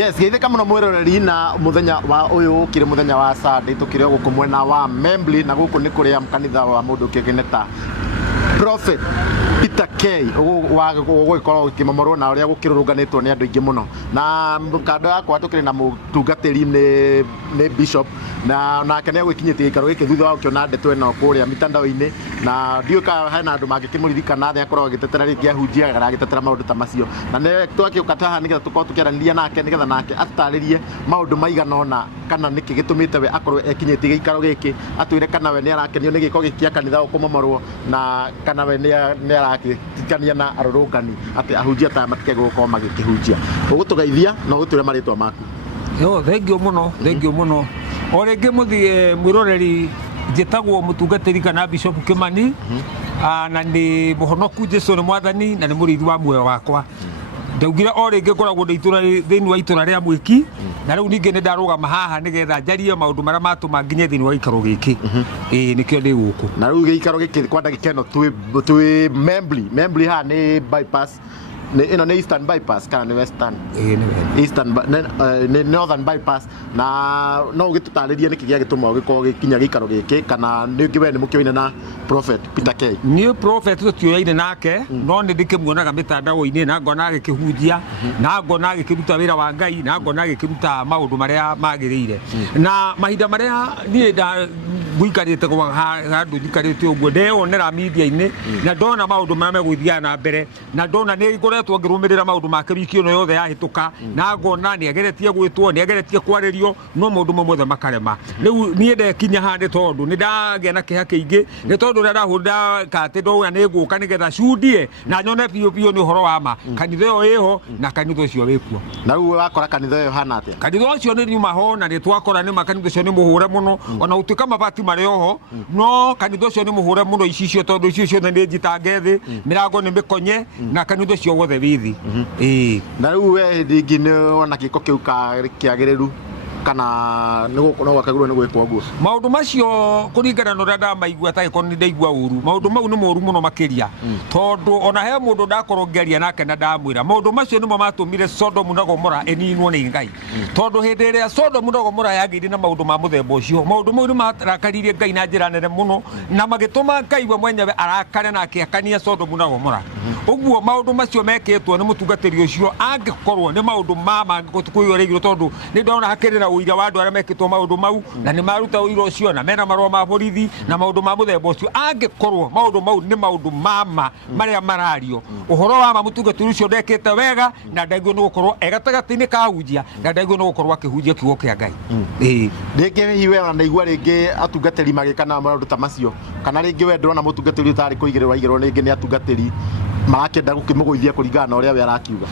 Yes, geithika muno mwiroreri na muthenya wa uyu kire muthenya wa Sunday tukire guku mwena wa Membli na guku ni kuria kanitha wa mundu kigeneta Prophet Peter K wa gukorwo kimomorwo na uria gukirurunganitwo ni andu ingi muno na kando yakwa tukire na mutungatiri ni Bishop na nake ne gwikinyite gikaro giki thutha wa ukiona ndeto eno kuria mitandao-ini na ndiuka hena andu mangikimurithikana ni akorwo agitetera ringi ahunjia gara agitetera maundu ta macio na ne twakiukata haha nigetha tukorwo tukiaranĩria nake nigetha nake ataririe maundu maigana ona kana niki gitumite we akorwo ekinyite gikaro giki atwire kana we ni arakenio ni giko gikia kanitha ukumomorwo na kana we ni arakitikania na arurungani ati ahunjia ta matike gukorwo magikihunjia ugutugeithia na ugutwire maritwa maku. Yo, thank you muno. Orenge muthie mwiroreri njitagwo mutungatiri kana Bishop Kimani na ni muhonoku Jesu ni mwathani na ni murithi wa muoyo wakwa. Ndaugira orenge koragwo ndaitura thiini wa itura ria Mwiki na riu ninge ni ndarugama haha nigetha njarie maundu maria matuma nginye thiini wa ikaro giki nikio ndi guku na riu gikaro giki kwa ndagika eno twi Membli ha ni bypass ino ni Eastern bypass kana ni Western Eastern ni Northern bypass na no ugitutaririe niki gia gituma ugiko gikinya gikaro giki kana ni ngiwe ni mukioine na Prophet Peter K ni Prophet tutioine nake no ni ndikimuonaga mitandao-ini na ngona agikihunjia na ngona agikiruta wira wa Ngai na ngona agikiruta maundu maria magirire na mahinda maria ni guikarite kwa handu ndikarite uguo ndeonera media-ini na ndona maundu maria megwithia na mbere na ndona ni ngoretwo ngirumirira maundu make wiki no yothe yahituka na ngona ni ageretie gwitwo ni ageretie kwaririo no maundu mamwe makarema riu ni ndekinya hande tondu ni ndagia na kiha kiingi ni tondu ria ndahunda kate ndo ni nguka nigetha cundie na nyone biu ni uhoro wa ma kanitha yo iho na kanitha ucio wikuo na riu wakora kanitha yo hana atia kanitha ucio ni nyuma ho na ni twakora ni makanitha ucio ni muhure muno ona utuika mabati mari oho no kanitha ucio ni muhure muno icicio tondu icio ni njitange thi mirango ni mikonye na kanitha ucio wothe withi na riu we ndingi ni ona giko kiu kiagiriru kana no wakagurwo ni gwikwo guo maundu macio kuringana no rada maigua ta ikoni ndaigua uru maundu mau ni moru muno makiria tondu ona he mundu ndakorwo ngeria nake na ndamwira maundu macio nimo matumire Sodom na Gomora eninwo ni Ngai tondu hindi iria Sodom na Gomora yagiri na maundu ma muthemba ucio maundu mau ni marakaririe Ngai na njira nene muno na magituma Ngai we mwenyewe arakare na akiakania Sodom na Gomora uguo maundu macio meketwo ni mutungatiri ucio angikorwo ni maundu mama gutukuyoreigiro tondu ni ndona hakirira uira wa andu aria mekitwo maundu mau na ni maruta uira ucio na mena marwa ma borithi na maundu ma muthemba ucio angikorwo maundu mau ni maundu mama maria marario uhoro wa ma mutungatiri ucio ndekete wega na ndagio ni gukorwo egatagati-ini kahunjia na ndagio ni gukorwo akihunjia kiugo kia Ngai ringi hiwe ona ndaigua ringi atungatiri magikana maundu ta macio kana ringi we ndona mutungatiri utari kuigirwo ringi ni atungatiri marakenda gukimugoithia kuringana na uria we arakiuga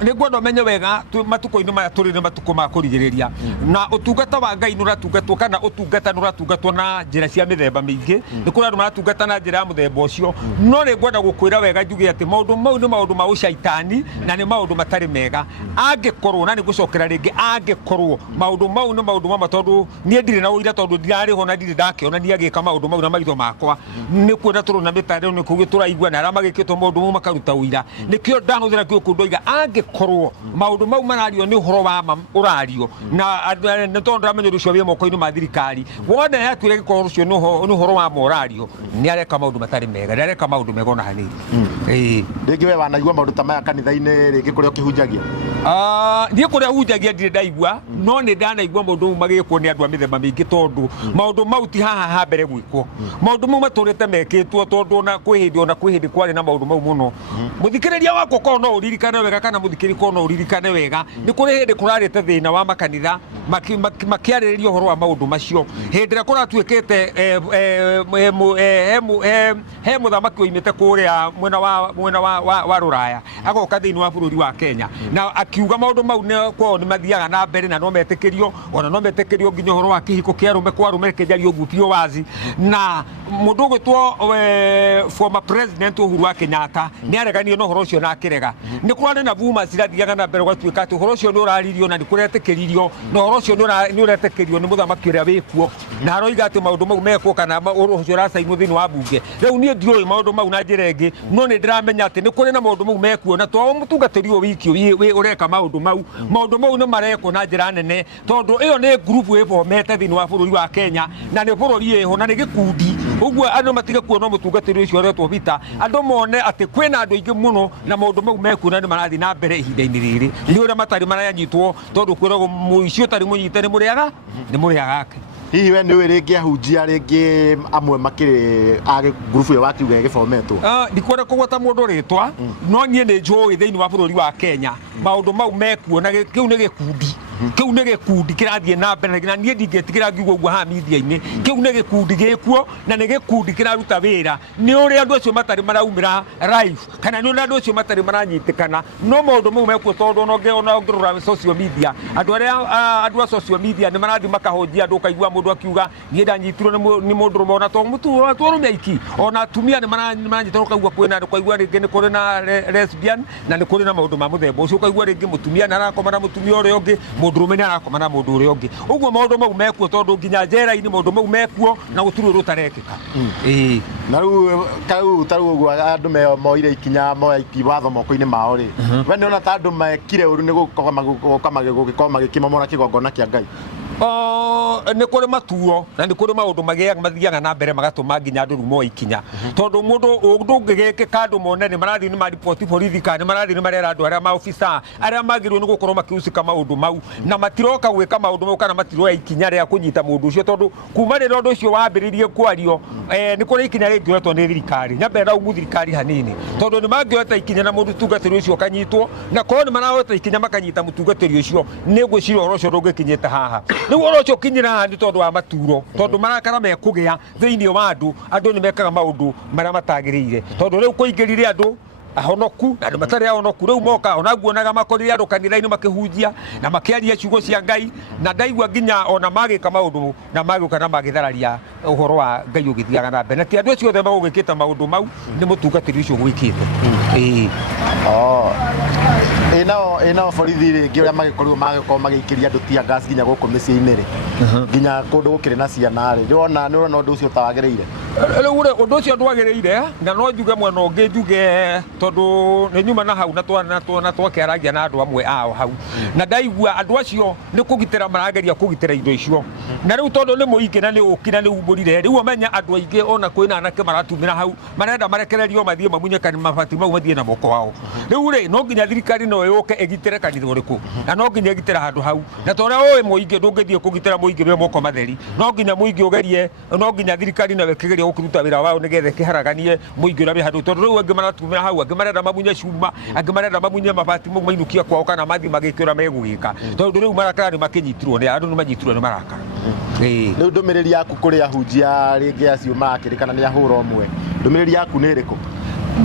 ni ngwenda menye wega matuko-ini maya turi ni matuko ma kurigiriria na utungata wa Ngai nuratungatwo kana utungata nuratungatwo na njira cia mithemba mingi ni kuri andu maratungata na njira ya muthemba ucio no ni ngwenda gukwira wega njuge ati maundu mau ni maundu ma ucaitani na ni maundu matari mega angikorwo na ni gucokera ringi angikorwo maundu mau ni maundu mama tondu nie ndire na uira tondu ndirari ho na ndire ndakiona ni agika maundu mau na maitho makwa ni kuona turu na mitandao ni kugi turaigua na ara magikitwo maundu makaruta uira nikio ndahuthira kio kundoiga angikorwo maundu mau marario ni uhoro wa ma urario na ne tondu ramenyo rucio wi moko-ini ma thirikari wona yatwire gikoro rucio ni uhoro wa morario ni areka maundu matari mega ni areka maundu mega ona hanini ringi we wanaigua maundu ta maya kanitha-ini ringi kuria ukihunjagia ni kuria hunjagia ndire ndaigua no ni ndanaigua maundu magikwo ni andu a mithemba mingi tondu maundu mau ti haha mbere gwikwo maundu mau maturite mekitwo tondu na kwihindi kwari na maundu mau muno muthikiriria wako ko no uririkane wega kana muthikiri ko no uririkane wega ni kuri hindi kurarite thina wa makanitha makiariririo horo wa maundu macio hindi ra kuratuikite he muthamaki oimite kuria mwena wa Ruraya agoka thiini wa bururi wa Kenya na akiuga maundu mau ne kwao ni mathiaga na mbere na no metikirio ona no metikirio nginya horo wa kihiko kia rume kwa rume kijario gupio wazi na mundu gwitwo former president Uhuru wa Kenyatta arega nĩ areganio no horo ũcio na akĩrega nĩ kũrarĩ na vuma cirathiaga na mbere gwatuĩka atĩ ũhoro ũcio nĩ ũraririo na nĩ kũretĩkĩririo na ũhoro ũcio nĩ ũretĩkĩrio nĩ mũthamaki ũrĩa wĩkuo na aroiga atĩ maũndũ mau mekwo kana ũhoro ũcio ũracainwo thĩinĩ wa mbunge rĩu niĩ ndiũĩ maũndũ mau na njĩra ĩngĩ no nĩ ndĩramenya atĩ nĩ kũrĩ na maũndũ mau mekuo na to mũtungatĩri ũyũ wiki ũreka maũndũ mau nĩ marekwo na njĩra nene tondũ ĩyo nĩ ngurubu ĩbomete thĩinĩ wa bũrũri wa Kenya na nĩ bũrũri ĩho na nĩ gĩkundi ũguo andũ matige kuona mũtungatĩri ũcio ũretwo Peter andũ mone atĩ kwĩna andũ aingĩ mũno na maũndũ mau mekuo na nĩ marathiĩ na mbere ihinda-inĩ rĩrĩ nĩ ũrĩa matarĩ maranyitwo tondũ kwĩragwo mũici ũtarĩ mũnyite nĩ mũrĩaga ake hihi we nĩ ũĩ rĩngĩ ahunjia rĩngĩ amwe makĩrĩ a ngurubu ĩyo wakiuga gĩbometwo ndikwenda kũgweta mũndũ rĩtwa no niĩ nĩ njũĩ thĩinĩ wa bũrũri wa Kenya maũndũ mau mekuo na kĩu nĩ gĩkundi kĩrathiĩ na mbere na niĩ ndingĩtigĩra ngiuga ũguo haha media-inĩ kĩu nĩ gĩkundi gĩkuo na nĩ gĩkundi kĩraruta wĩra nĩ ũrĩa andũ acio matarĩ maraumĩra live kana nĩ ũrĩa andũ acio matarĩ maranyitĩkana no maũndũ mau mekuo tondũ ona ũngĩrora social media andũ a social media nĩ marathiĩ makahũnjia andũ ũkaigua mũndũ akiuga niĩ ndanyitirwo nĩ mũndũrũme ona to mũtũrũme aiki ona atumia nĩ maranyitanwo ũkaigua kwĩna ũkaigua rĩngĩ nĩ kũrĩ na lesbian na nĩ kũrĩ na maũndũ ma mũthemba ũcio ũkaigua rĩngĩ mũtumia nĩ arakoma na mũtumia ũrĩa ũngĩ mũndũrũme nĩ arakoma na mũndũ ũrĩa ũngĩ ũguo maũndũ mau mekuo tondũ nginya njera-inĩ maũndũ mau mekuo na gũtirĩ rũtarekĩka na rĩu tarĩu ũguo andũ moire ikinya moya watho moko-inĩ mao rĩ we nĩ ona ta andũ mekire ũru nĩ gũgĩkorwo magĩkĩmomora kĩgongona kĩa Ngai nĩ kũrĩ matuo na nĩ kũrĩ maũndũ mathiaga na mbere magatũma nginya andũ rumo ikinya tondũ mũndũ ũngĩgĩkĩka andũ mone nĩ marathiĩ nĩ maripoti borithi kana nĩ marathiĩ nĩ marera andũ arĩa maobisa arĩa magĩrĩirwo nĩ gũkorwo makĩhusika maũndũ mau na matiroka gwĩka maũndũ mau kana matiroya ikinya rĩa kũnyita mũndũ ũcio tondũ kuma rĩrĩa ũndũ ũcio wambĩrĩirie kwario nĩ kũrĩ ikinya rĩngĩoetwo nĩ thirikari nyambe raumu thirikari hanini tondũ nĩ mangĩoeta ikinya na mũndũ tungatĩri ũcio akanyitwo na korwo nĩ maraoeta ikinya makanyita mũtungatĩri ũcio nĩ ngwĩciria ũhoro ũcio ndũngĩkinyĩte haha nĩguo ũhoro ũcio ũkinyĩra haha nĩ tondũ wa maturo tondũ marakara mekũgĩa thĩinĩ wa andũ nĩ mekaga maũndũ marĩa matagĩrĩire tondũ rĩu kũingĩrire andũ ahonoku na andũ matarĩ ahonoku rĩu moka ona nguonaga makorire andũ kanitha-inĩ makĩhunjia na makĩaria ciugo cia Ngai na ndaigua nginya ona magĩka maũndũ na magĩũka na magĩthararia ũhoro wa Ngai ũgĩthiaga na mbere na ti andũ acio othe magũgĩkĩte maũndũ mau nĩ mũtungatĩri ũcio gwĩkĩte nao borithi rĩngĩ ũrĩa magĩkorwo magĩikĩria andũ tia gas nginya gũkũ mĩciĩ-inĩ rĩ nginya kũndũ gũkĩrĩ na ciana rĩ nĩwona ũndũ ũcio ũtawagĩrĩire rĩu rĩ ũndũ ũcio ndwagĩrĩire na no njuge mwena ũngĩ njuge tondũ nĩ nyuma na hau na twakĩaragia na andũ amwe ao hau na ndaigua andũ acio nĩ kũgitĩra marageria kũgitĩra indo icio na rĩu tondũ nĩ mũingĩ na nĩ ũki na nĩ umbũrire rĩu omenya andũ aingĩ ona kwĩna anake maratumĩra hau marenda marekererio mathiĩ mamunyekani mabati mau mathiĩ na moko wao rĩu rĩ no nginya thirikari no yũke ĩgitĩre kanitha ũrĩkũ na no nginya ĩgitĩre handũ hau na ta ũrĩa ũĩ mũingĩ ndũngĩthiĩ kũgitĩra mũingĩ wĩ moko matheri no nginya mũingĩ ũgerie no nginya thirikari nayo ĩkĩgeria gũkĩruta wĩra wao nĩgetha ĩkĩharaganie mũingĩ ũrĩa wĩ handũ tondũ rĩu angĩ maratumĩra hau angĩ marenda mamunye cuma angĩ marenda mamunye mabati mau mainũkia kwao kana mathiĩ magĩke ũrĩa megũgĩka tondũ rĩu marakara nĩ makĩnyitirwo nĩ andũ nĩ manyitirwo nĩ marakara rĩu ndũmĩrĩri yaku kũrĩ ahunjia rĩngĩ acio marakĩrĩkana nĩ ahũra ũmwe ndũmĩrĩri yaku nĩ ĩrĩkũ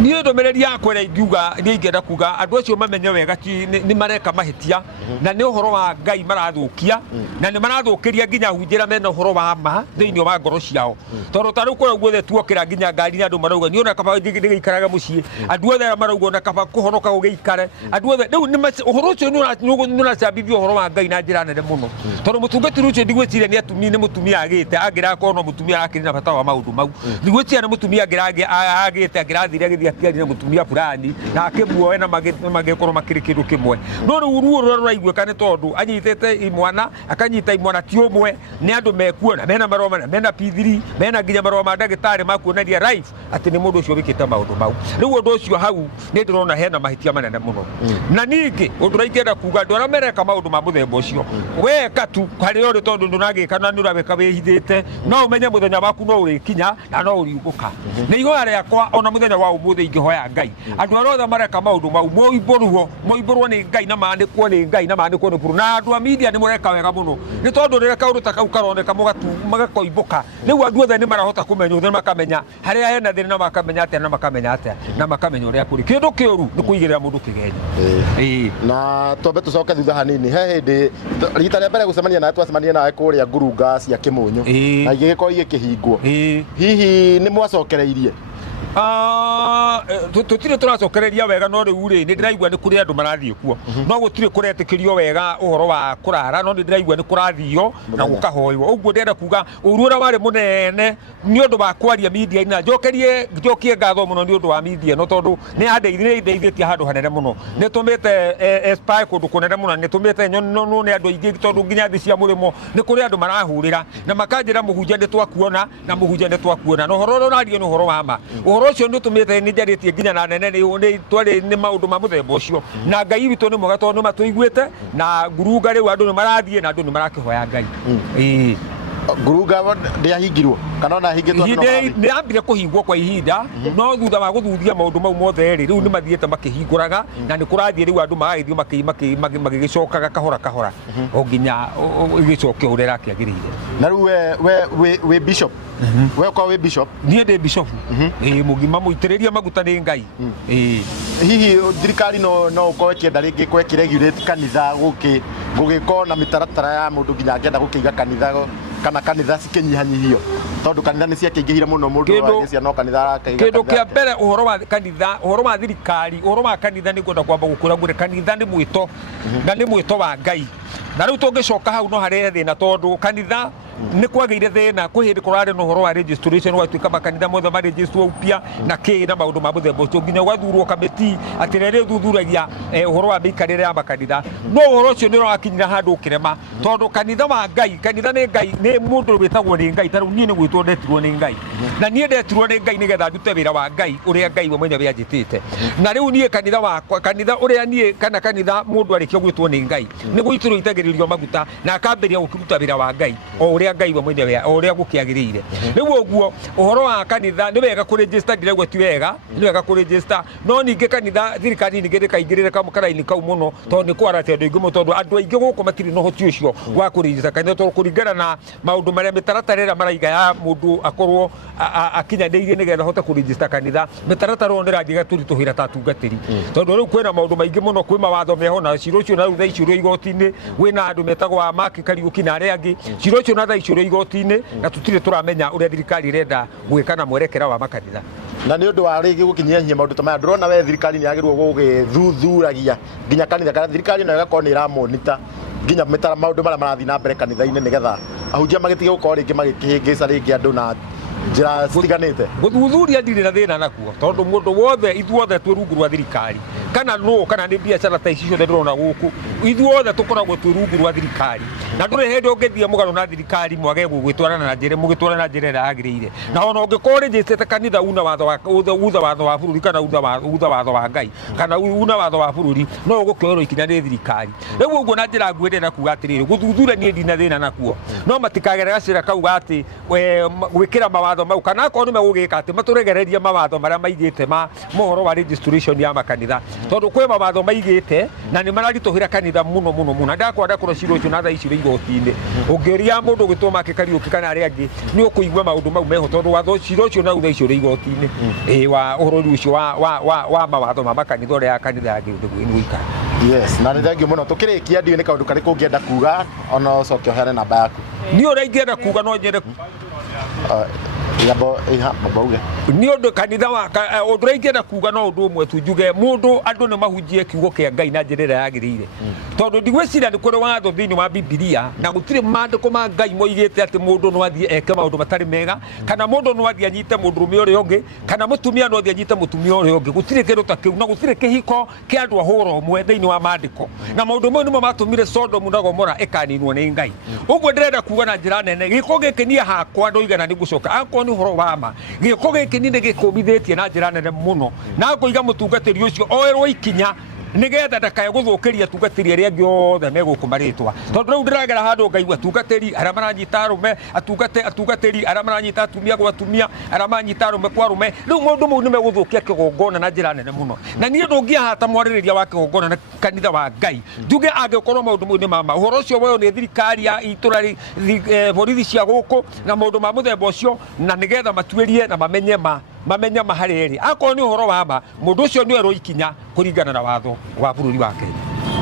niĩ ndũmĩrĩri yakwa ĩrĩa ingiuga niĩ ingĩenda kuga andũ acio mamenye wega nĩ mareka mahĩtia na nĩ ũhoro wa Ngai marathũkia na nĩ marathũkĩria nginya hunjĩra mena ũhoro wa ma thĩinĩ wa ngoro ciao tondũ ta rĩu kũrĩa guothe tuokĩra nginya ngari na andũ marauga niĩ ona kaba ndĩgĩikaraga mũciĩ andũ othe marauga ona kaba kũhonoka gũgĩikare andũ othe rĩu ũhoro ũcio nĩ ũracambithia ũhoro wa Ngai na njĩra nene mũno tondũ mũtungatĩri ũcio ndigwĩciria nĩ mũtumia agĩte angĩrakorwo no mũtumia arakĩrĩ na bata wa maũndũ mau ndigwĩciria nĩ mũtumia agĩte angĩrathire akiaria na mũtumia fulani na akĩmuoe na magĩkorwo makĩrĩ kĩndũ kĩmwe no rĩu ruo rũrĩa rũraiguĩka nĩ tondũ anyitĩte imwana akanyita imwana ti ũmwe nĩ andũ mekuona mena marũa mena P3 mena nginya marũa ma ndagĩtarĩ ma kuonania live atĩ nĩ mũndũ ũcio wĩkĩte maũndũ mau rĩu ũndũ ũcio hau nĩ ndĩrona hena mahĩtia manene mũno na ningĩ ũndũ ũrĩa ingĩenda kuga andũ arĩa mereka maũndũ ma mũthemba ũcio weka tu harĩa ũrĩ tondũ ndũnagĩka na nĩ ũrawĩka wĩhithĩte no ũmenye mũthenya waku no ũrĩkinya na no ũriumbũka nĩ ihoya rĩakwa ona mũthenya wa ũmũthĩ ingĩhoya Ngai andũ arĩa othe mareka maũndũ mau moimbũrwo nĩ Ngai na maandĩkwo nĩ Ngai na maandĩkwo nĩ bũrũri na andũ a media nĩ mũreka wega mũno nĩ tondũ rĩrĩa kaũndũ ta kau karoneka magakoimbũka rĩu andũ othe nĩ marahota kũmenya othe makamenya harĩa hena thĩna na makamenya atĩa na makamenya ũrĩa kũrĩ kĩndũ kĩũru nĩ kũigĩrĩra mũndũ kĩgenyo na twambe tũcoke thutha hanini he hĩndĩ rita rĩa mbere gũcemania nawe twacemania nawe kũrĩa ngurunga cia Kĩmũnyũ na igĩgĩkorwo igĩkĩhingwo hihi nĩ mwacokereirie tutire turacokereria wega no riu ri ni ndiraigua ni kuri andu marathie kuo no gutire kuretikirio wega uhoro wa kurara no ni ndiraigua ni kurathio na gukahoywo uguo ndenda kuga urura wari munene ni undu wa kwaria media ina njokie ngatho muno ni undu wa media no tondu ni andeithitie handu hanene muno ni tumite spy kundu kunene muno ni tumite nyono ni andu aingi tondu nginya thi cia murimo ni kuri andu marahurira na makanjira muhunja ni twakuona na muhunja ni twakuona no horo rario ni horo wa ma uhoro ucio ni tumite ni njaritie nginya na nene ni twari ni maundu ma muthemba ucio na Ngai witu ni mwega tondu matuiguite na ngurunga riu andu ni marathie na andu ni marakihoya Ngai ngurunga ndiahingirwo kana ona hingitwo ni ambire kuhingwo kwa ihinda no thutha wa guthuthia maundu mau mothe riu ni mathiete makihinguraga na ni kurathie riu andu magagithio magigicokaga kahora o nginya igicoke urera kiagirire na riu we bishop we kwa we bishop nie ndi bishop mugima muitiriria maguta ni Ngai hihi thirikari no ukoe kienda ringi kweki regulate kanitha gugiko na mitaratara ya mundu nginya ngenda gukiiga kanitha kana kanitha cikinyihanyihio tondu kanitha ni ciakingihire muno mundu wagecia no kanitha akaiga kindu kia mbere uhoro wa kanitha uhoro wa thirikari uhoro wa kanitha ni gwenda kwamba gukura ngure kanitha ni mwito na ni mwito wa Ngai na riu tungicoka hau no hare thina tondu kanitha ni kwageire thina kuhindi kurari no horo wa registration wa tuika makanitha mothe ma register upia na na maundu ma muthemba ucio nginya gwathurwo kamiti atirere thuthuragia uhoro wa mikarire ya makanitha no uhoro ucio ni urakinyira handu kirema tondu kanitha wa Ngai kanitha ni Ngai ni mundu witagwo ni Ngai taru nie ni gwitwo ndetirwo ni Ngai na nie ndetirwo ni Ngai nigetha ndute wira wa Ngai uria Ngai we mwenye anjitite na riu nie kanitha wakwa kanitha uria nie kana kanitha mundu arikio gwitwo ni Ngai ni gwitirwo itagiririo maguta na akambiria gukiruta wira wa Ngai o uria Ngai we mwenye uria gukiagirire riu uguo uhoro wa kanitha ni wega ku register ndirego ti wega ni wega ku register no ninge kanitha thirikari ninge ndikaingirire kamukaraini kau muno tondu ni kwarate andu ingi tondu andu aingi guku matiri no hoti ucio wa ku register kanitha tondu kuringana na maundu maria mitaratara maraiga ya mundu akorwo akinyaneirie nigetha hote ku register kanitha mitaratara on ndirathie gaturituhira ta tungatiri tondu riu kwina maundu maingi muno kwi mawatho meho na ciro ucio na thai ciro igoti-ini wina andu metagwo wa Mark Kariuki na aria angi ciro ucio na thai ciro igoti-ini na tutire turamenya uria thirikari irenda gwika na mwerekera wa makanitha na ni undu wa rigi gukinyihia maundu ta maya ndurona we thirikari ni yagirwo gugithuthuragia nginya kanitha kana thirikari no igakorwo ni iramonita nginya mitara maundu maria marathi na mbere kanitha-ini nigetha ahunjia magitige gukorwo ringi magikihingica ringi andu na njira citiganite guthuthuria ndiri na thina nakuo tondu mundu wothe ithuothe twi rungu rwa thirikari kana no kana ni biacara ta ici ciothe ndurona guku ithuothe tukoragwo twi rungu rwa thirikari na nduri hindi ungithie mugaro na thirikari mwage gwitwarana na njira mugitwarana na njira ira yagiriire na ona ungikorwo registrate kanitha una watho wa bururi kana utha watho wa Ngai kana una watho wa bururi no ugukioerwo ikinya ni thirikari riu uguo na njira nguende na kuga atiriri guthuthura ni ndina thina nakuo no matikagere gacira kauga ati gwikira mawatho mau kana akorwo ni megugika ati maturegererie mawatho maria maigite ma mohoro wa registration ya makanitha tondu kwi mawatho maigite na ni mararituhira kanitha muno ndakwenda kuro ciro ucio na thaa ici igoti-ini ungiria mundu gitwo Mark Kariuki kana aria angi ni ukuigua maundu mau meho tondu watho ciro ucio na thaa ici igoti-ini wa uhoro ucio wa mawatho ma makanitha uria kanitha yagirite gwikara yes na ni thengiu muno tukirikia ndio ni kaundu kariku ungienda kuga ona ucoke uheane namba yaku ni uria ingienda kuga no nyende ni undu kanitha wa undu ingienda kuga no undu umwe tu njuge mundu andu ni mahunjie kiugo kia Ngai na njira ira yagiriire tondu ndigwicira ni kuri watho thiini wa Biblia na gutire mandiko ma Ngai moigite ati mundu no athie eke maundu matari mega kana mundu no athie anyite mundurume uria ungi kana mutumia no athie anyite mutumia uria ungi gutire kindu ta kiu na gutire kihiko kia andu ahuro mwe thiini wa mandiko na maundu mau nimo matumire Sodom na Gomora ikaninwo ni Ngai uguo ndirenda kuga na njira nene giko giki nie hakwa ndoigana ni gucoka akwa ni horo wa ma giko giki ni gikumithĩtie na njira nene muno na ngoiga mutungatĩri ucio oerwo ikinya nigetha ndakae guthukiria tungatĩri aria angi othe meguku maritwa tondu riu ndiragera handu ngaigua tungatĩri aria maranyita arume atungatĩri aria maranyita atumia gwa atumia aria maranyita arume kwa arume riu maundu mau ni meguthukia kigongona na njira nene muno na nie ndungĩahata mwarĩrĩria wa kigongona na kanitha wa Ngai njuge angĩkorwo maundu mau ni mama uhoro ucio woyo ni thirikari ya itura borithi cia guku na maundu ma muthemba ucio na nigetha matuĩrie na mamenya mahari eri akorwo ni uhoro wa ma mundu ucio ni erwo ikinya kuringana na watho wa bururi wa Kenya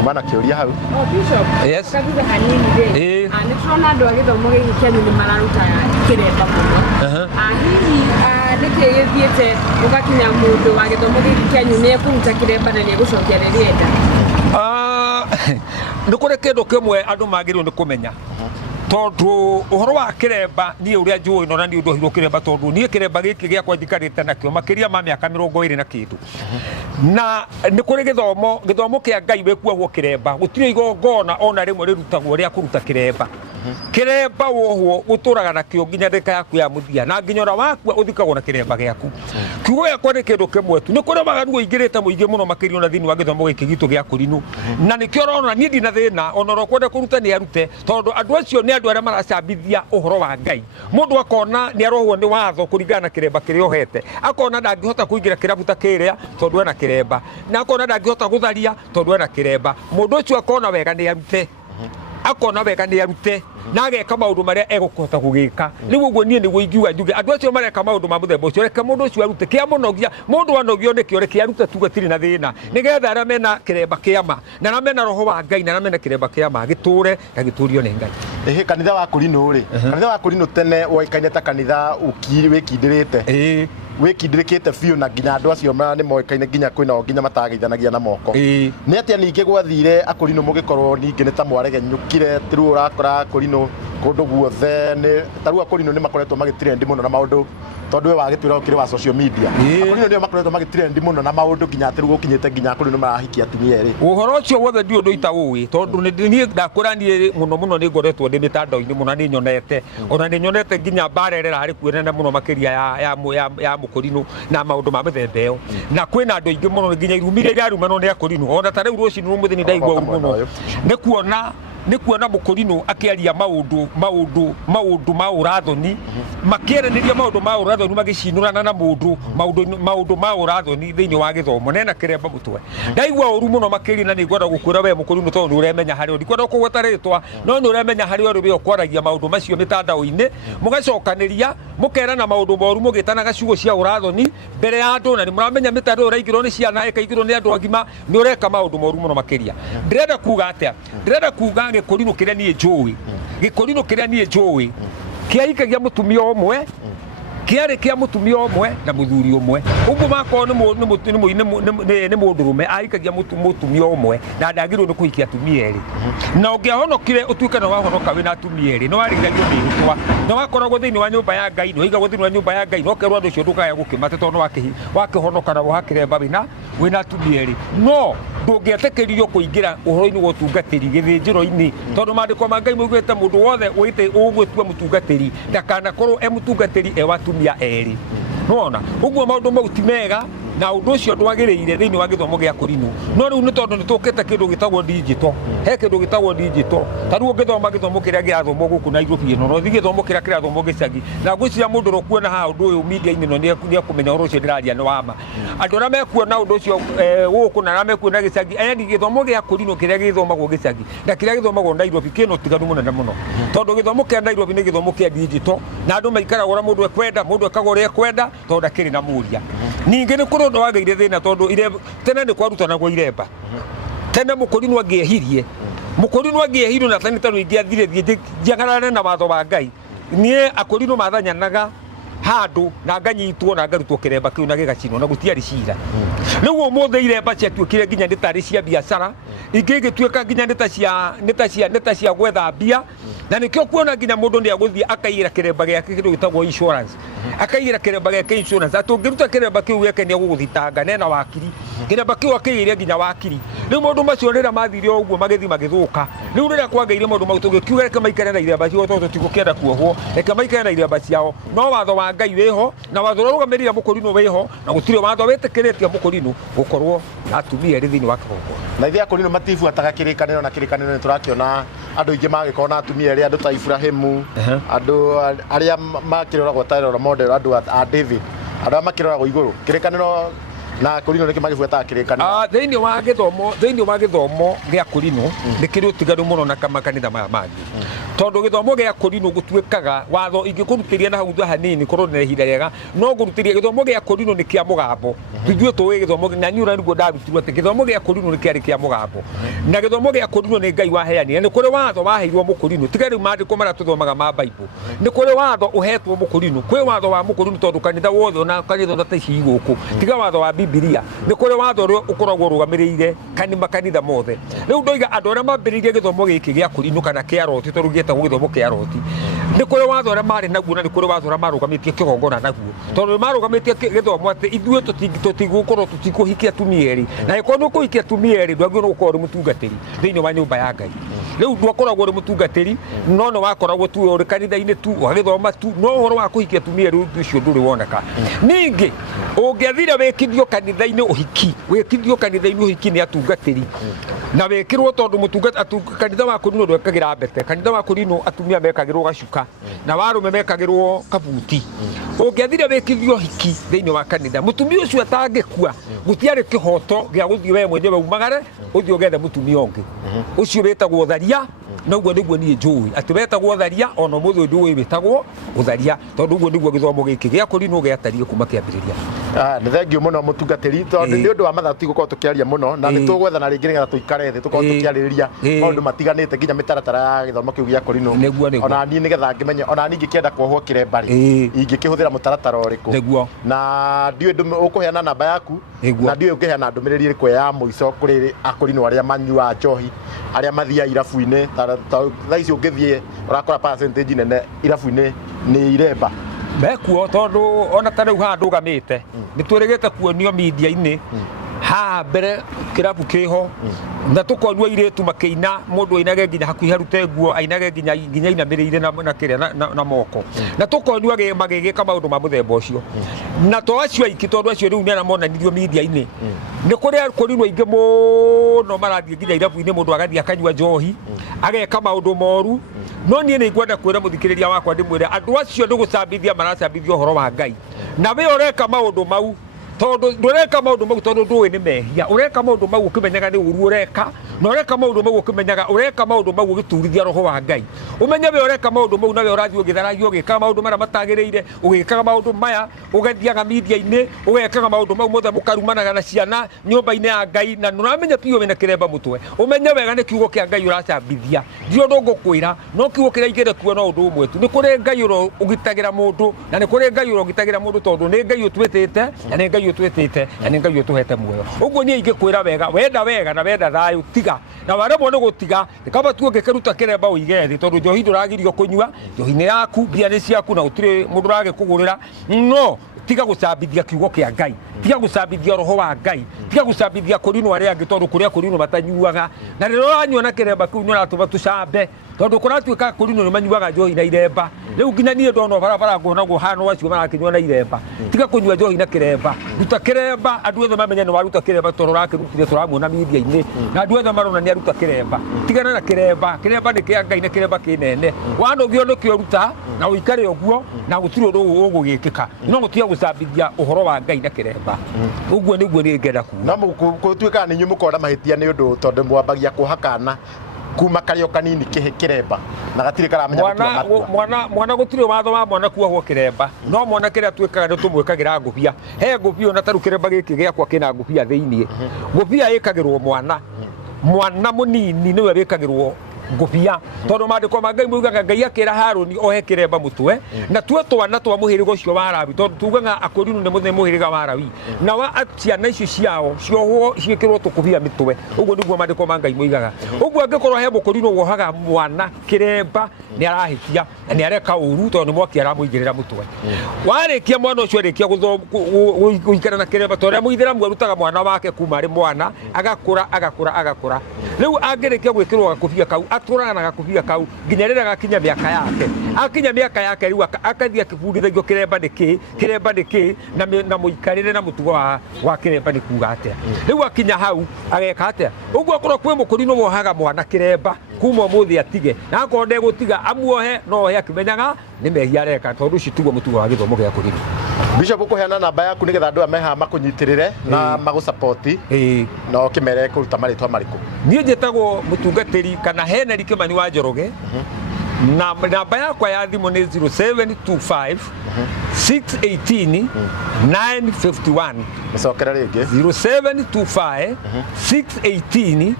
Bana kiuria hau. Bishop. Yes. Kabiza hanini de. Ni turona andu agithomo giki Kenya ni mararuta kiremba muno. Hihi niki githiete ugakinya mundu wa githomo giki Kenya ni ekuruta kiremba na ni egucokia ririenda. Nä kå rä kä ndå kä mwe andå magä rwo nä kå menya tondå å horo wa kä remba niä å rä a njå ä no na nä å ndå hirwo kä remba tondå niä kä remba gä kä gä akwa njikarä te nakä o makä ria ma mä aka 20 na kä ndå na nä kå rä gä thomo kä a Ngai wä kuohwo kä remba gå tirä igongona ona rä mwe rä rutagwo rä a kå ruta kä remba kä remba wohwo gå tå raga nakä o nginya ndäka yaku ya må thia na nginya ona wakua å thikagwo na kä remba gä aku kiugo gä akwa nä kä ndå kä mwe tu nä kå rä maganu å ingä rä te må ingä må no makä ria ona thä inä wa gä thomo gä kä gitå gä a kå rinå na nä kä orona niä ndina thä na ona ro kwenda kå ruta nä arute tondå andå acio nä andå arä a maracambithia å horo wa Ngai må ndå akona nä arohwo nä watho kå ringana na kä remba kä rä ohete akona ndangä hota kå ingä ra kä rabu ta kä rä a tondå ena kä remba na akona ndangä hota gå tharia tondå ena kä remba må ndå å cio akona wega nä arute akona wega nä arute na ageka maundu maria egukota gugika riu uguo nie niguo ingiuga njuge andu acio mareka maundu ma muthemba ucio reke mundu ucio arute kia munogia mundu anogio nikio reke arute tu gatiri na thina nigetha aria mena kiremba kiama na aria mena roho wa Ngai na aria mena kiremba kiama giture na giturio ni Ngai kanitha wa Kurino ri kanitha wa Kurino tene woikaine ta kanitha wikindirite wikindrikite biu na nginya andu acio ni moikaine nginya kwina nginya matageithanagia na moko ni atia ningi gwathire Akurino mugikorwo ningi ni ta mwaregenyukire tiru urakora Akurino kundu guothe ni taru Akurino ni makoretwo magitrend muno na maundu tondu we wagitwira ukiri wa social media Akurino ni makoretwo magitrend muno na maundu nginya atiru gukinyite nginya Akurino marahikia atumia eri uhoro ucio wothe ndio ndu itaui tondu ni ndakuranie muno ni ngoretwo ndi mitandao-ini muno ni nyonete ona ni nyonete nginya barerera hari kuenene muno makiria ya Mukurino na maundu ma mithemba iyo na kwina andu aingi muno nginya irumire ria rumano ni Akurino ona ta riu ruci ni muthini ndaigua uru muno ni kuona Mukurino akiaria maundu ma urathoni makieraniria maundu ma urathoni magicinurana na maundu ma urathoni thiini wa githomo nena kiremba mutwe ndaigua uru muno makiri na ni ngwenda gukwira we Mukurino tondu uremenya hari uri kwenda kugweta ritwa no ni uremenya hari uri we kwaragia maundu macio mitandao-ini mugacokaniria mukerana maundu moru mugitana gaciugo cia urathoni mbere ya andu na ni muramenya mitandao uraigirwo ni ciana ikaigirwo ni andu agima ni ureka maundu moru muno makiria ndirenda kuga atia ndirenda kuga Gikurino kiria nie njui Gikurino kiria nie njui kiaikagia mutumia umwe kiari kia mutumia umwe na muthuri umwe uguo makoo ni mundurume aikagia mutumia umwe na ndagirwo ni kuhikia atumia eri na ungiahonokire utuike na wahonoka wina atumia eri no warigagio mirutwa no wakoragwo thiini wa nyumba ya Ngai no igagwo thiini wa nyumba ya Ngai no kerwo andu cio ndukaya gukimate tondu wakihonoka na wakiremba wina atumia eri no ndungietekeririo kuingira uhoro-ini wa utungatiri githinjiro-ini tondu mandiko ma Ngai moigite mundu wothe wite ugwitua mutungatiri ndakanakorwo mutungatiri wa atumia eri nona uguo maundu mau ti mega na undu ucio ndwagiriire thiini wa githomo gia Kurino no riu ni tondu ni tukite kindu gitagwo digital he kindu gitagwo digital taru ngithoma githomo kiria giathomwo guku Nairobi no no thi githomo kiria kirathomwo gicagi na ngwiciria mundu rokuona ha undu uyu media-ini no ni akumenya oro ucio ndiraria ni wama andu aria mekuona undu ucio guku na aria mekuona gicagi yani githomo gia Kurino kiria githomagwo gicagi na kiria githomagwo Nairobi kino tiganu munene muno tondu githomo kia Nairobi ni githomo kia digital na andu maikara ora mundu ekwenda mundu ekagora ekwenda tondu akiri na muria ningi ni kuro ndo wagaire thina tondu tene ni kwarutanagwo iremba tene Mukurino angiehirie na tani tanu ingiathire njiagarane na watho wa Ngai nie Akurino mathanyanaga handu na nganyitwo na ngarutwo kiremba kiu na gigacino na gutiari cira riu umuthe iremba ciatuikire nginya nditari cia biacara ingi gituika nginya nita cia gwetha mbia na nikio kuona nginya mundu ni aguthie akaigira kiremba giake kindu gitagwo insurance akaigira kiremba giake insurance atungiruta kiremba kiu giake ni aguguthitanga nena wakiri kiremba kiu akaigira nginya wakiri riu mundu macio rira mathire uguo magithi magithuka riu rira kwangaire mundu magutungikiuga reke maikare na iremba cio tondu tigukienda kuohwo reke maikare na iremba ciao no watho wa Ngai wiho na watho uria ugamirira Mukurino wiho na gutire watho witikiritie Mukurino gukorwo atumia eri thiini wa kiboko na ithia Akurino matibuataga kirikaniro na kirikaniro ni turakiona andu ingi magikona atumia eri andu ta Ibrahimu andu aria makiroragwo ta role model andu a David andu makiroragwo iguru kirikaniro na Akurino niki magibuataga kirikaniro thiini wa githomo gia Akurino ni kiri utiganu muno na makanitha maya mangi tondu githomo gia Korino gutwikaga watho ingikuruteria na hau hanini korwo na ihinda riega no guruteria githomo gia Korino ni kia mugambo tujue tuwe githomo na nyura niguo ndarutirwo ati githomo gia Korino ni kiari kia mugambo na githomo gia Korino ni Ngai waheani ni kuri watho waheirwo Mukorino tiga riu mandiko mara tuthomaga ma Bible ni kuri watho uhetwo Mukorino kwi watho wa Mukorino tondu kanitha wothe na kanitha ta ici guku tiga watho wa Biblia ni kuri watho uri ukoragwo rugamirire kanitha mothe riu ndoiga andu aria mambiririe githomo giki gia Korino kana kia Roti tondu gietagwo githomo kia Roti ni kuri watho aria mari naguo na ni kuri watho aria marugamitie kigongona naguo tondu marugamitie githomo ati ithuĩ tutigukorwo tutikuhikia atumia eri na iko no kuhikia atumia eri ndwagio no ukorwo mutungatiri thiini wa nyumba ya Ngai riu ndwakoragwo uri mutungatiri no no wakoragwo tu uri kanitha-ini tu wagithoma tu no horo wa kuhikia atumia eri ucio nduri woneka ningi ungiathira wikithio kanitha-ini uhiki ni atungatiri na wekirwo tondu kanitha wa Korino ndwekagira mbete kanitha wa Korino atumia mekagirwo gacuka na warume mekagirwo kabuti ungiathira wikithio hiki thiini wa kanitha mutumia ucio atangikua gutiari kihoto gia guthii we mwenyewe umagare uthii ugethe mutumia ungi ucio wetagwo tharia na uguo niguo nie njui ati wetagwo tharia ona muthu ndu wetagwo utharia tondu uguo niguo githomo giki gia Korino giatarie kuma kiambiriria ni thengio muno mutungatiri tondu ni undu wa mathaa tigukorwo tukiaria muno na ni tugwethana ringi nigetha tuikare thi tukorwo tukiaririria maundu matiganite nginya mitaratara ya githomo kiu gia Korino ona ni nigetha ngimenye ona ni ngikienda kwohwo kiremba ri ingikihũthĩra mutaratara ũrĩkũ na ndiũĩ ũkũheana namba yaku na ndiũĩ ũngĩheana ndũmĩrĩri ĩrĩkũ ya mũico kũrĩ akorino arĩa manyua njohi arĩa mathiaga irabu-inĩ thaa ici ũngĩthiĩ ũrakora percentage nene irabu-inĩ nĩ iremba mekuo tondu ona ta riu haha ndugamite ni twirigite kuonio media-ini ha mbere kirabu kiho na tukonua iretu makiina mundu ainage nginya hakuhi harute nguo ainage nginya inamirire na kiria na moko na tukonua magigika maundu ma muthemba ucio na to acio iki tondu acio riu ni aramonanirio media-ini ni kuri Korino ingi muno marathie nginya irabu-ini mundu agathie akanyua njohi ageka maundu moru no nie ni ngwenda kwira muthikiriria wakwa ndimwire andu acio ndugucambithia maracambithia uhoro wa Ngai na we ureka maundu mau tondu ndureka maundu mau tondu nduwe ni mehia ureka maundu mau ukimenyaga ni uru ureka na ureka maundu mau ukimenyaga ureka maundu mau ugiturithia roho wa Ngai umenye we ureka maundu mau na we urathie ugitharagia ugika maundu mara matagiriire ugikaga maundu maya ugathiaga media-ini ugekaga maundu mau mothe mukarumanaga na ciana nyumba-ini ya Ngai na nuramenya pio wina kiremba mutwe umenye wega ni kiugo kia Ngai uracambithia ndio ndungukwira no kiugo kiria ingire kuo no undu umwe tu ni kuri Ngai ugitagira mundu na ni kuri Ngai ugitagira mundu tondu ni Ngai utwitite na ni Ngai twetete na ni Ngai utuhete muoyo uguo ni ingikwira wega wenda na wenda thayu tiga na waremwo ni gutiga kaba tu ngikiruta kiremba uigethi tondu njohi nduragirio kunyua njohi ni yaku mbia ni ciaku na utire mundu rage kugurira no tiga gucambithia kiugo kia Ngai tiga gucambithia roho wa Ngai tiga gucambithia Korino aria angi tondu kuria Korino matanyuaga na rero uranyua na kiremba kiu ni uratuma tucambe tondu kuratuika Korino ni manyuaga njohi na iremba riu nginya nie ndona barabara ngona go hano acio marakinyua na iremba tiga kunyua njohi na kiremba ruta kiremba andu othe mamenye ni waruta kiremba tondu rakirutire turamuona media-ini na andu othe marona ni aruta kiremba tigana na kiremba ni kia Ngai na kiremba kinene wanogio no kio ruta na uikare oguo na gutire undu ugugikika no gutia gucambithia uhoro wa Ngai na kiremba uguo niguo ni ngenda kuuga na gutuika ni nyumukora mahitia ni undu tondu mwambagia kuhakana kuma kario kanini kiremba na gatire karamenya mwana gutire watho wa mwana kuohwo kiremba no mwana kiria twikaga ni tumwikagira ngubia he ngubia na taru kiremba giki giakwa kina ngubia thiini ngubia ikagirwo mwana munini niwe wikagirwo ngubia tondu mandiko ma Ngai mugaga Ngai akira Haruni ohe kiremba mutwe na twe twana twa muhirigo cio wa Lawi tondu tugaga Akorino ni muthe muhiriga wa Lawi na wa ciana icio ciao ciohwo ciikirwo tukubia mitwe uguo niguo mandiko ma Ngai muigaga uguo angikorwo he Mukorino wohaga mwana kiremba ni arahikia na ni areka uru tondu mwaki aramuigirira mutwe warikia mwana ucio arikia guikara na kiremba tondu aria muithiramu arutaga mwana wake kuma ari mwana agakura riu angirikia gwikirwo gakubia kau aturaga na gakubia kau nginya rĩrĩa gakinya mĩaka yake akinya mĩaka yake rĩu akathia kĩbundithagio kiremba nĩkĩ na mũikarĩre na mũtugo wa kiremba nĩ kuuga atĩa rĩu akinya hau ageka atĩa ũguo akorwo kwĩ Mũkorino wohaga mwana kiremba kuma ũmũthĩ atige na akorwo ndegũtiga amuohe no ohe akĩmenyaga nĩ mehia areka tondu ũcio tiguo mũtugo wa gĩthomo gĩa Korino Bishop ukuheana namba yaku nigetha andu ameha makunyitirire na magusupport no kimere kuruta maritwa mariku nie njitagwo mutungatiri kana Henry Kimani wa Njoroge na namba yakwa ya thimu ni 0725 618 951 Nicokera ringi 0725 618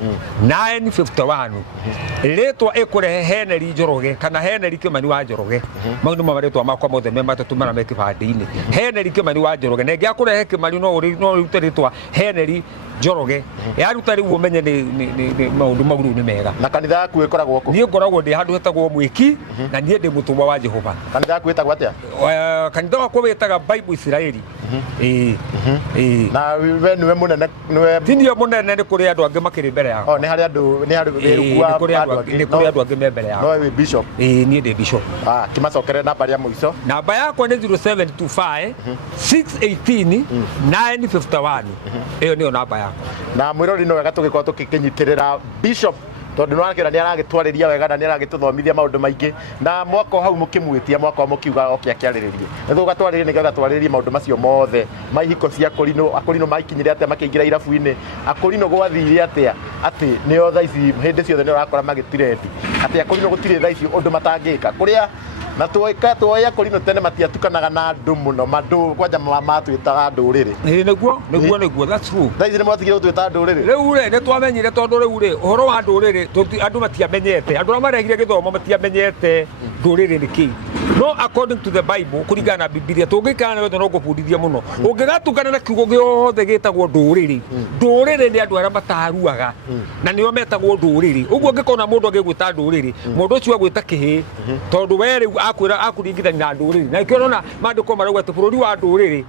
951 ritwa ikurehe Henry Njoroge kana Henry Kimani wa Njoroge mau nĩ maritwa makwa mothe me matatu mara me kĩbandĩ-inĩ Henry Kimani wa Njoroge na ngĩakũrehe Kimani no rute ritwa Henry Njoroge yaruta rĩu ũmenye nĩ maũndũ mau rĩu nĩ mega. Na kanitha yaku ĩkoragwo kũ? Niĩ ngoragwo ndĩ handũ hetagwo Mwĩki na niĩ ndĩ mũtũmwa wa Jehova. Kanitha yaku ĩtagwo atĩa? Kanitha wakwa wĩtaga Bible Israeli. Na we niwe mũnene niwe tinio mũnene nĩ kũrĩ andũ angĩ makĩrĩ mbere yakwa. Nĩ harĩ andũ nĩ kũrĩ andũ angĩ me mbere yakwa. No wĩ bishop? Niĩ ndĩ bishop. Kĩmacokere namba ya mũico. Namba yakwa nĩ 0725 618 951. Ĩyo nĩyo namba yakwa. Na mwĩrori no wega tũgĩkorwo tũkĩnyitĩrĩra bishop tondu nĩ wakĩra nĩ aragĩtwarĩria wega na nĩ aragĩtũthomithia maũndũ maingĩ na mwaka hau mũkĩmwĩtia mwaka mũkiuga oke akĩarĩrĩrie nĩ tũgatwarĩria nĩgetha twarĩrĩrie maũndũ macio mothe ma ihiko cia akũrinũ maikinyire atĩa makĩingĩra irabu-inĩ akũrinũ gwathire atĩa atĩ nĩo thaa ici hĩndĩ ciothe nĩ ũrakora magĩtirendi atĩ akũrinũ gũtirĩ thaa ici ũndũ matangĩka kũrĩa na tuoya akũrinũ tene matiatukanaga na andũ mũno mandũ kwanja matwĩtaga ndũrĩrĩ nĩguo that's true. Thaa ici nĩ mwatigire gũtwĩta ndũrĩrĩ rĩu nĩ twamenyire tondũ rĩu ũhoro wa ndũrĩrĩ andũ matiamenyete andũ arĩa maregire gĩthomo matiamenyete ndũrĩrĩ nĩ kĩĩ no according to the Bible kũringana na Biblia tũngĩkana na no gũbundithia mũno ũngĩgatukana na kiugo gĩothe gĩtagwo ndũrĩrĩ nĩ andũ arĩa mataruaga na nĩo metagwo ndũrĩrĩ ũguo ũngĩkona mũndũ agĩgwĩta ndũrĩrĩ mũndũ ũcio agwĩta kĩhĩ tondũ we rĩu akũringithania na ndũrĩrĩ na ikĩona na maandĩko marauga atĩ bũrũri wa ndũrĩrĩ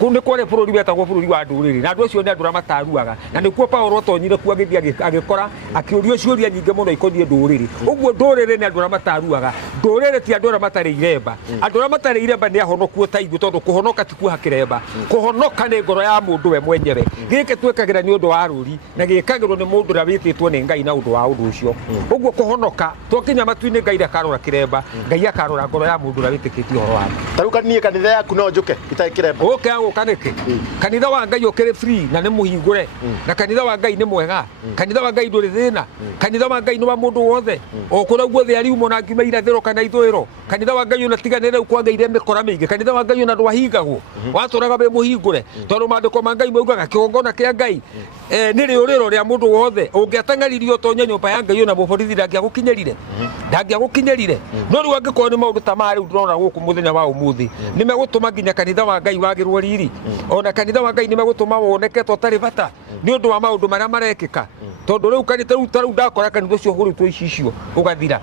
nĩ kwarĩ bũrũri wetagwo bũrũri wa ndũrĩrĩ na andũ acio nĩ andũ arĩa mataruaga na nĩkuo Paulo atonyire kuo agĩthiĩ agĩkora akĩũrio ciũria nyingĩ mũno ikoniĩ ndũrĩrĩ ũguo ndũrĩrĩ nĩ andũ arĩa mataruaga ndũrĩrĩ ti andũ arĩa matarĩ iremba andũ arĩa matarĩ iremba nĩ ahonokuo ta ithuĩ tondũ kũhonoka ti kuoha kĩremba kũhonoka nĩ ngoro ya mũndũ we mwenyewe gĩkĩ twĩkagĩra nĩ ũndũ wa rũri na gĩkagĩrwo nĩ mũndũ ũrĩa wĩtĩtwo nĩ Ngai na ũndũ wa ũndũ ũcio ũguo kũhonoka twakinya matu-inĩ Ngai ndakarora kĩremba Ngai akarora ngoro ya mũndũ ũrĩa wĩtĩkĩtie ũhoro wake. Ta rĩu niĩ kanitha yaku no njũke itarĩ kĩremba ũgũka nĩkĩ kanitha wa Ngai ũkĩrĩ free na nĩ mũhingũre na kanitha wa Ngai nĩ mwega kanitha wa Ngai ndũrĩ thĩna kanitha wa Ngai nĩ wa mũndũ wothe o kũrĩa guothe ariuma na ngiuma irathĩro kana ithũĩro kanitha wa Ngai ũnatiganĩre kwagĩire mĩkora mĩingĩ kanitha wa Ngai ona ndwahingagwo watũraga wĩ mũhingũre tondũ maandĩko ma Ngai maugaga kĩgongona kĩa Ngai nĩ rĩũrĩro rĩa mũndũ wothe ũngĩatang'aririo ũtonye nyũmba ya Ngai ona mũborithi ndangĩagũkinyĩrire no rĩu angĩkorwo nĩ maũndũ ta maya rĩu ndĩrona gũkũ mũthenya wa ũmũthĩ nĩ megũtũma nginya kanitha wa Ngai wagĩrwo riri ona kanitha wa Ngai nĩ megũtũma woneketwo ũtarĩ bata nĩ ũndũ wa maũndũ marĩa marekĩka tondũ rĩu kanitha rĩu ndakora kanitha ũcio ũhũrĩtwo icicio ũgathira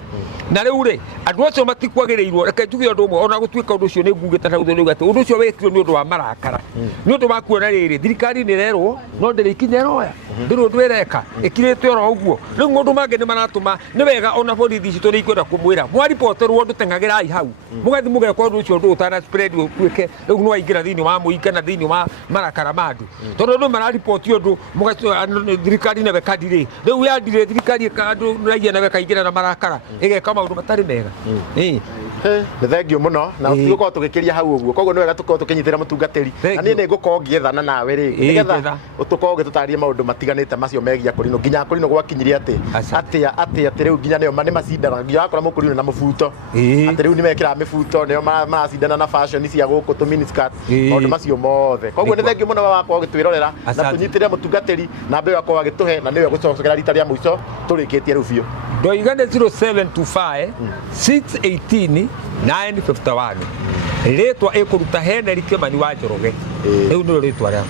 na rĩu rĩ andũ acio matikwagĩrĩirwo reke njuge ũndũ ũmwe ona gũtuĩka ũndũ ũcio nĩ ngugĩte na rĩu atĩ ũndũ ũcio wekirwo nĩ ũndũ wa marakara nĩ ũndũ wa kuona rĩrĩ thirikari nĩ ĩrerwo no ndĩrĩ ikinya ĩroya ndĩrĩ ũndũ ĩreka ĩkirĩte oro ũguo rĩu maũndũ mangĩ nĩ maratũma nĩ wega ona borithi citũ nĩ ikwenda kũmwĩra mwaripoterwo ũndũ teng'agĩrai hau mũgathi mũgeka ũndũ ũcio ũndũ ũtana spread ũtuĩke rĩu no aingĩra thĩinĩ wa mũingĩ na thĩinĩ wa marakara ma andũ tondũ andũ mararipoti ũndũ thirikari nawe kadirĩ rĩu yandirĩ thirikari andũ raia nawe kaingĩra na marakara ĩgeka maũndũ matarĩ mega nĩ thengio mũno na tũgũkorwo tũgĩkĩria hau ũguo koguo nĩ wega tũkorwo tũkĩnyitĩra mũtungatĩri na niĩ nĩ ngũkorwo ngĩethana nawe rĩngĩ nĩgetha ũtũkorwo ũgĩtũtarĩria maũndũ matiganĩte macio megiĩ akũrinũ nginya akũrinũ gwakinyire atĩ rĩu nginya nĩ macindana nginya wakora mũkũrinũ na mũbuto atĩ rĩu nĩ mekĩraga mĩbuto nĩo maracindana na fashion cia gũkũ tũ miniskirt maũndũ macio mothe koguo nĩ thengio mũno wakorwo ũgĩtwĩrorera na tũnyitĩrĩre mũtungatĩri na mbere wakorwo agĩtũhe na nĩwe gũcokera rita rĩa mũico tũrĩkĩtie rĩu biũ ndoiga nĩ 0725 618 951 rĩtwa ĩkũruta Henry Kimani wa Njoroge rĩu nĩrĩo rĩtwa rĩakwa.